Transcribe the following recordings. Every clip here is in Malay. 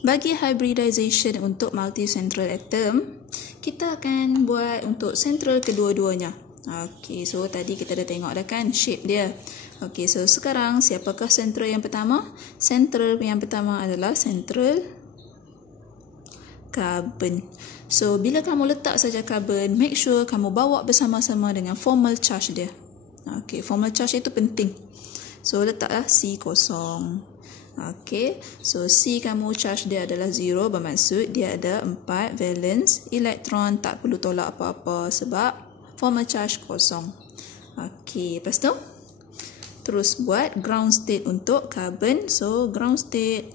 Bagi hybridization untuk multicentral atom, kita akan buat untuk central kedua-duanya. Okey, so tadi kita dah tengok dah kan shape dia. Okey, so sekarang siapakah central yang pertama? Central yang pertama adalah central carbon. So bila kamu letak saja carbon, make sure kamu bawa bersama-sama dengan formal charge dia. Okey, formal charge itu penting. So letaklah C kosong. Okey, so C kamu charge dia adalah 0, bermaksud dia ada 4 valence elektron, tak perlu tolak apa-apa sebab formal charge kosong. Okey, lepas tu terus buat ground state untuk carbon. So ground state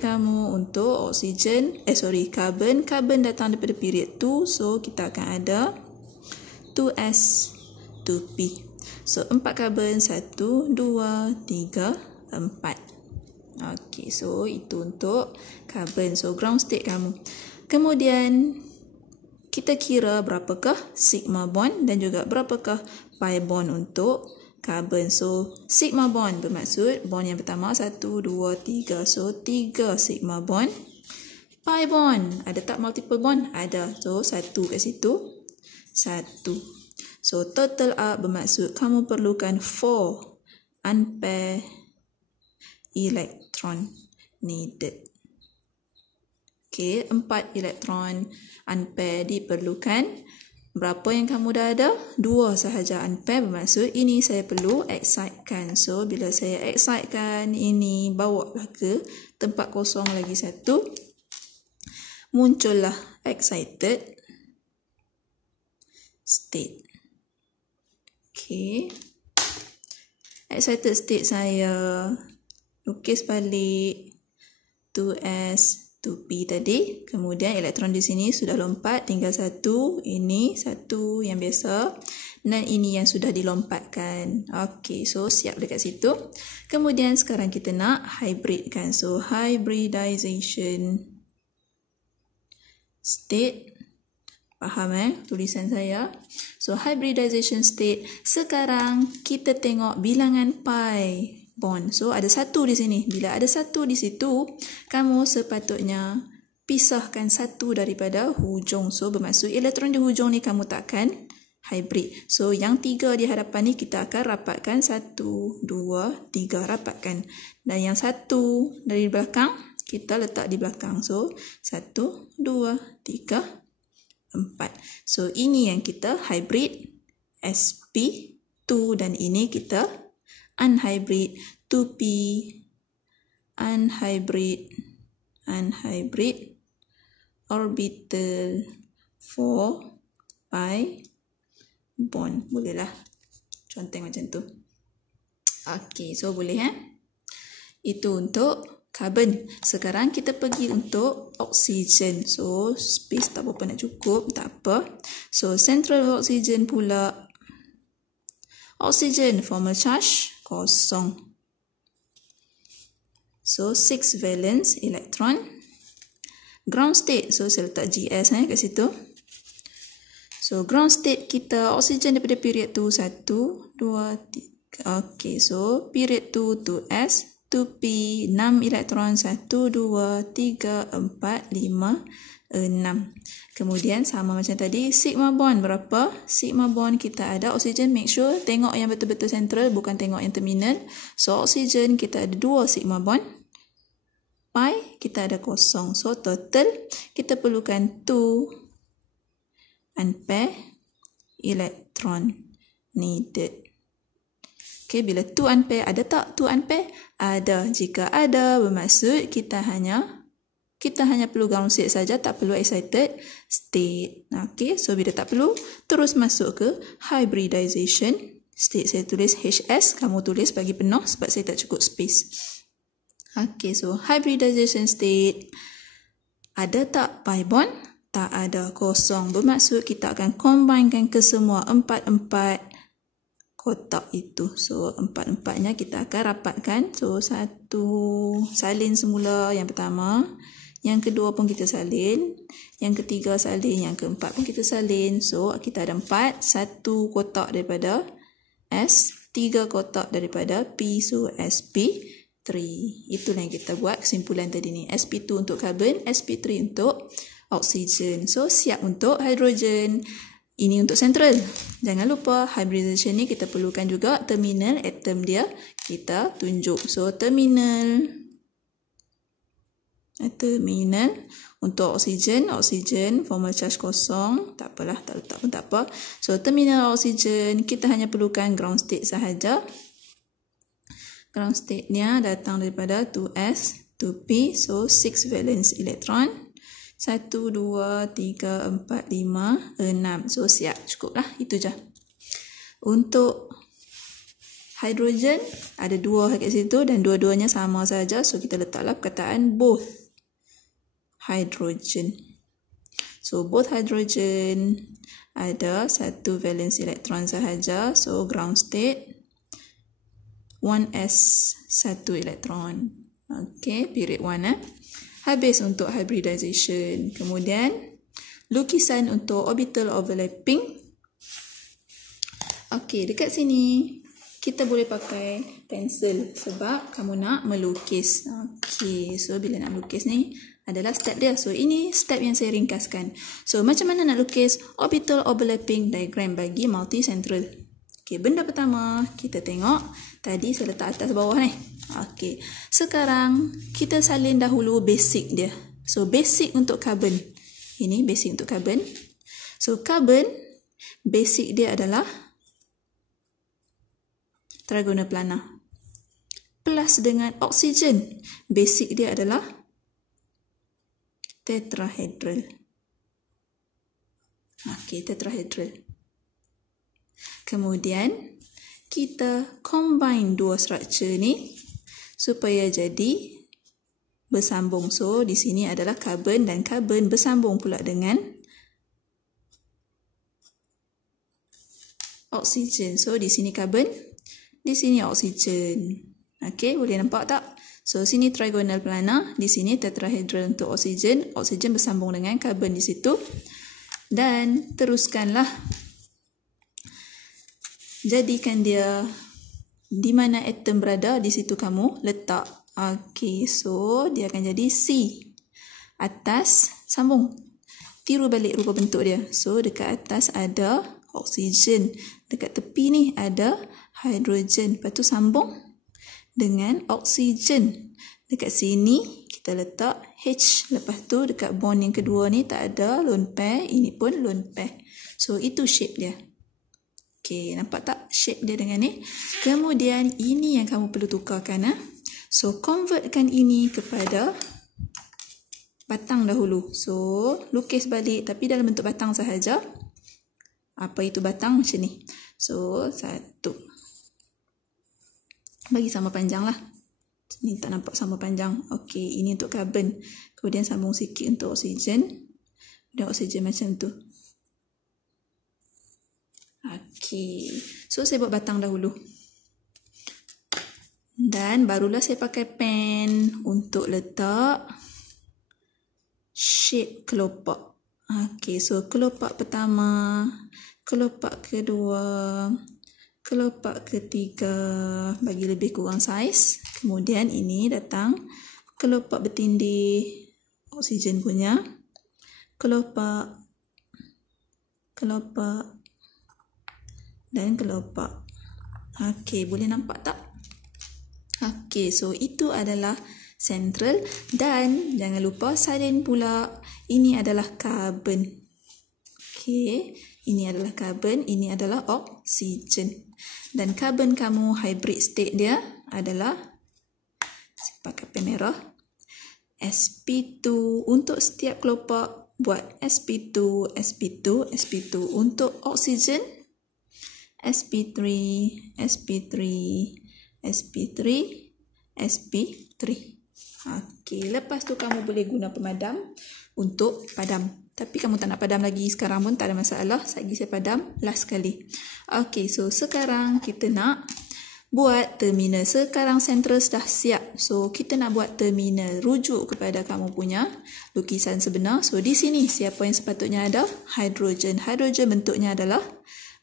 kamu untuk oksigen, carbon datang daripada period 2, so kita akan ada 2s 2p. So 4 carbon, 1, 2, 3, 4. Okey, so itu untuk carbon. So ground state kamu. Kemudian kita kira berapakah sigma bond dan juga berapakah pi bond untuk carbon. So sigma bond bermaksud bond yang pertama 1, 2, 3. So 3 sigma bond. Pi bond, ada tak multiple bond? Ada. So 1 kat situ, 1. So total up bermaksud kamu perlukan 4 unpaired electron needed. Okey, 4 elektron unpaired diperlukan. Berapa yang kamu dah ada? 2 sahaja unpaired, bermaksud ini saya perlu excitekan. So bila saya excitekan ini, bawalah ke tempat kosong lagi satu, muncullah excited state. Okey, excited state saya lukis balik 2s 2p tadi. Kemudian elektron di sini sudah lompat, tinggal satu. Ini satu yang biasa dan ini yang sudah dilompatkan. Okey, so siap dekat situ. Kemudian sekarang kita nak hybridkan. So hybridization state. Faham tulisan saya? So hybridization state, sekarang kita tengok bilangan pi bond. So ada satu di sini. Bila ada satu di situ, kamu sepatutnya pisahkan satu daripada hujung. So bermaksud elektron di hujung ni kamu takkan hybrid. So yang 3 di hadapan ni kita akan rapatkan 1, 2, 3, rapatkan. Dan yang 1 dari belakang kita letak di belakang. So 1, 2, 3, 4. So ini yang kita hybrid sp2 dan ini kita unhybrid 2p unhybrid orbital 4 pi bond. Bolehlah conteng macam tu. Okey, so boleh Itu untuk carbon. Sekarang kita pergi untuk oksigen. So space tak berapa nak cukup, tak apa. So central oksigen pula. Oksigen formal charge kosong. So 6 valence elektron. Ground state, so saya letak GS kat situ. So ground state kita oksigen daripada period 2 1, 2, 3. Okey, so period 2 2s 2p 6 elektron 1, 2, 3, 4, 5, 6. Kemudian sama macam tadi, sigma bond berapa? Sigma bond kita ada oksigen, make sure tengok yang betul-betul central, bukan tengok yang terminal. So oksigen kita ada 2 sigma bond. Pi kita ada kosong. So total kita perlukan 2 unpaired electron needed. Okay, bila 2 unpaired, ada tak 2 unpaired? Ada. Jika ada, bermaksud kita hanya perlu ground state saja, tak perlu excited state. Okay, so bila tak perlu, terus masuk ke hybridization state. Saya tulis HS, kamu tulis bagi penuh sebab saya tak cukup space. Okay, so hybridization state. Ada tak pi bond? Tak ada, kosong. Bermaksud kita akan combinekan ke semua 4 kotak itu. So 4-4-nya kita akan rapatkan. So 1 salin semula yang pertama, yang kedua pun kita salin, yang ketiga salin, yang keempat pun kita salin. So kita ada 4, 1 kotak daripada S, 3 kotak daripada P. So SP Itulah yang kita buat kesimpulan tadi ni. sp2 untuk karbon, sp3 untuk oksigen. So, siap untuk hidrogen. Ini untuk sentral. Jangan lupa hybridization ni kita perlukan juga terminal atom dia. Kita tunjuk. So, terminal untuk oksigen, formal charge kosong. Tak apalah, tak letak pun tak apa. So, terminal oksigen, kita hanya perlukan ground state sahaja. Ground state-nya datang daripada 2s, 2p, so 6 valence elektron. 1, 2, 3, 4, 5, 6. So, siap. Cukup lah. Itu je. Untuk hidrogen, ada 2 kat situ dan dua-duanya sama saja. So, kita letaklah perkataan both hydrogen. So, both hydrogen ada 1 valence elektron sahaja. So, ground state 1s 1 elektron. Okey, period 1 Habis untuk hybridization. Kemudian lukisan untuk orbital overlapping. Okey, dekat sini kita boleh pakai pensel sebab kamu nak melukis. Okey, so bila nak melukis ni adalah step dia. So, ini step yang saya ringkaskan. So, macam mana nak lukis orbital overlapping diagram bagi multicentral? Okey, benda pertama kita tengok. Tadi saya letak atas bawah ni. Okey, sekarang kita salin dahulu basic dia. So, basic untuk carbon. Ini basic untuk carbon. So, carbon, basic dia adalah trigonal planar. Plus dengan oksigen, basic dia adalah tetrahedral. Okey, tetrahedral. Kemudian, kita combine dua structure ni supaya jadi bersambung. So, di sini adalah karbon dan karbon bersambung pula dengan oksigen. So, di sini karbon, di sini oksigen. Okey, boleh nampak tak? So, sini trigonal planar, di sini tetrahedral untuk oksigen. Oksigen bersambung dengan karbon di situ. Dan teruskanlah. Jadikan dia di mana atom berada, di situ kamu letak. Okey, so dia akan jadi C. Atas, sambung. Tiru balik rupa bentuk dia. So, dekat atas ada oksigen. Dekat tepi ni ada hidrogen. Lepas tu sambung dengan oksigen. Dekat sini kita letak H. Lepas tu dekat bond yang kedua ni tak ada lone pair. Ini pun lone pair. So, itu shape dia. Okey, nampak tak shape dia dengan ni? Kemudian, ini yang kamu perlu tukarkan. So, convertkan ini kepada batang dahulu. So, lukis balik tapi dalam bentuk batang sahaja. Apa itu batang? Macam ni. So, 1. Bagi sama panjang lah. Ni tak nampak sama panjang. Okey, ini untuk karbon. Kemudian sambung sikit untuk oksigen. Dan oksigen macam tu. Okey. So, saya buat batang dahulu. Dan barulah saya pakai pen untuk letak shape kelopak. Okey, so kelopak pertama, kelopak kedua, kelopak ketiga bagi lebih kurang saiz. Kemudian ini datang kelopak bertindih oksigen punya. Kelopak, dan kelopak. Okey, boleh nampak tak? Okey, so itu adalah central dan jangan lupa salin pula. Ini adalah karbon. Okey, ini adalah karbon, ini adalah oksigen. Dan karbon kamu hybrid state dia adalah, saya pakai pen merah, sp2 untuk setiap kelopak buat sp2, sp2, sp2. Untuk oksigen sp3, sp3, sp3, sp3. Okey, lepas tu kamu boleh guna pemadam untuk padam. Tapi kamu tak nak padam lagi sekarang pun tak ada masalah. Lagi saya padam last sekali. Okey, so sekarang kita nak buat terminal. Sekarang central dah siap. So, kita nak buat terminal. Rujuk kepada kamu punya lukisan sebenar. So, di sini siapa yang sepatutnya ada? Hidrogen. Hidrogen bentuknya adalah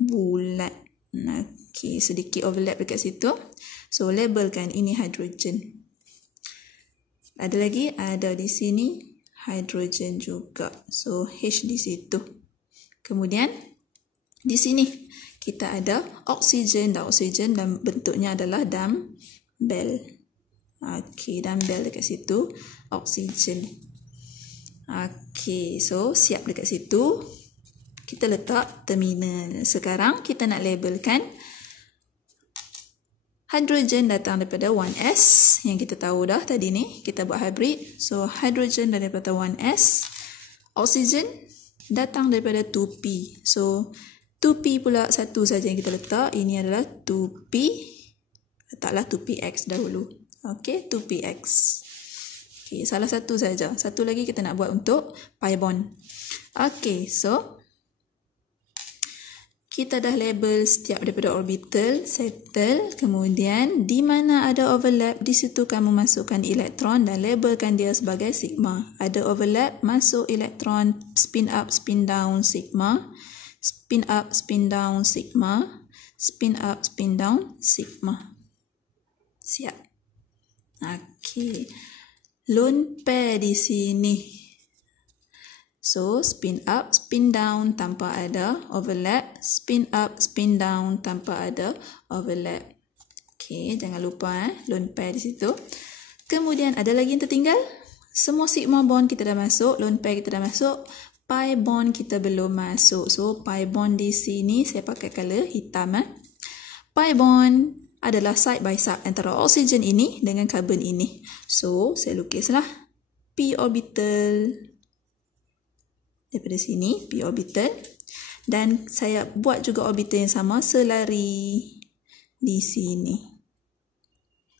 bulat. Okey, sedikit overlap dekat situ. So, labelkan ini hidrogen. Ada lagi, ada di sini hidrogen juga. So, H di situ. Kemudian, di sini kita ada oksigen dan bentuknya adalah dumbbell. Okey, dumbbell dekat situ, oksigen. Okey, so siap dekat situ. Kita letak terminal. Sekarang kita nak labelkan hidrogen datang daripada 1s yang kita tahu dah tadi ni, kita buat hybrid. So hidrogen daripada 1s, oksigen datang daripada 2p. So 2p pula satu saja yang kita letak. Ini adalah 2p. Letaklah 2px dahulu. Okey, 2px. Okey, salah satu saja. Satu lagi kita nak buat untuk pi bond. Okey, so kita dah label setiap daripada orbital, settle. Kemudian, di mana ada overlap, di situ kamu masukkan elektron dan labelkan dia sebagai sigma. Ada overlap, masuk elektron, spin up, spin down, sigma. Spin up, spin down, sigma. Spin up, spin down, sigma. Siap. Okey. Lone pair di sini. So, spin up, spin down tanpa ada overlap. Spin up, spin down tanpa ada overlap. Okey, jangan lupa lone pair di situ. Kemudian, ada lagi yang tertinggal? Semua sigma bond kita dah masuk, lone pair kita dah masuk, pi bond kita belum masuk. So, pi bond di sini saya pakai color hitam. Pi bond adalah side by side antara oksigen ini dengan karbon ini. So, saya lukislah p orbital daripada sini, p orbital. Dan saya buat juga orbital yang sama selari di sini.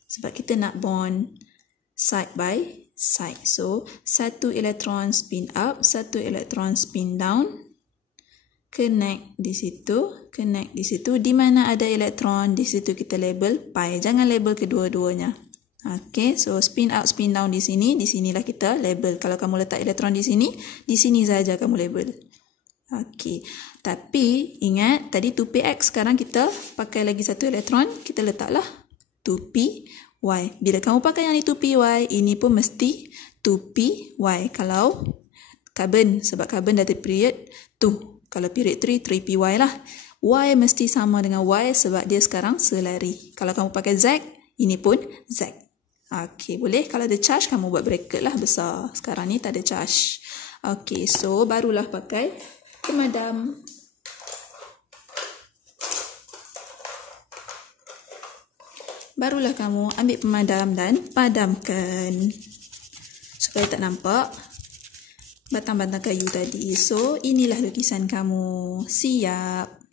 Sebab kita nak bond side by side. So, satu elektron spin up, satu elektron spin down. Connect di situ, connect di situ. Di mana ada elektron, di situ kita label pi. Jangan label kedua-duanya. Okey, so spin up, spin down di sinilah kita label. Kalau kamu letak elektron di sini saja kamu label. Okey, tapi ingat tadi 2px, sekarang kita pakai lagi satu elektron, kita letaklah 2py. Bila kamu pakai yang ni 2py, ini pun mesti 2py. Kalau karbon, sebab karbon dari period 2. Kalau period 3, 3py lah. Y mesti sama dengan Y sebab dia sekarang selari. Kalau kamu pakai Z, ini pun Z. Okey, boleh. Kalau ada charge, kamu buat bracket lah besar. Sekarang ni tak ada charge. Okey, so barulah pakai pemadam. Barulah kamu ambil pemadam dan padamkan. Supaya tak nampak batang-batang kayu tadi. So, inilah lukisan kamu. Siap.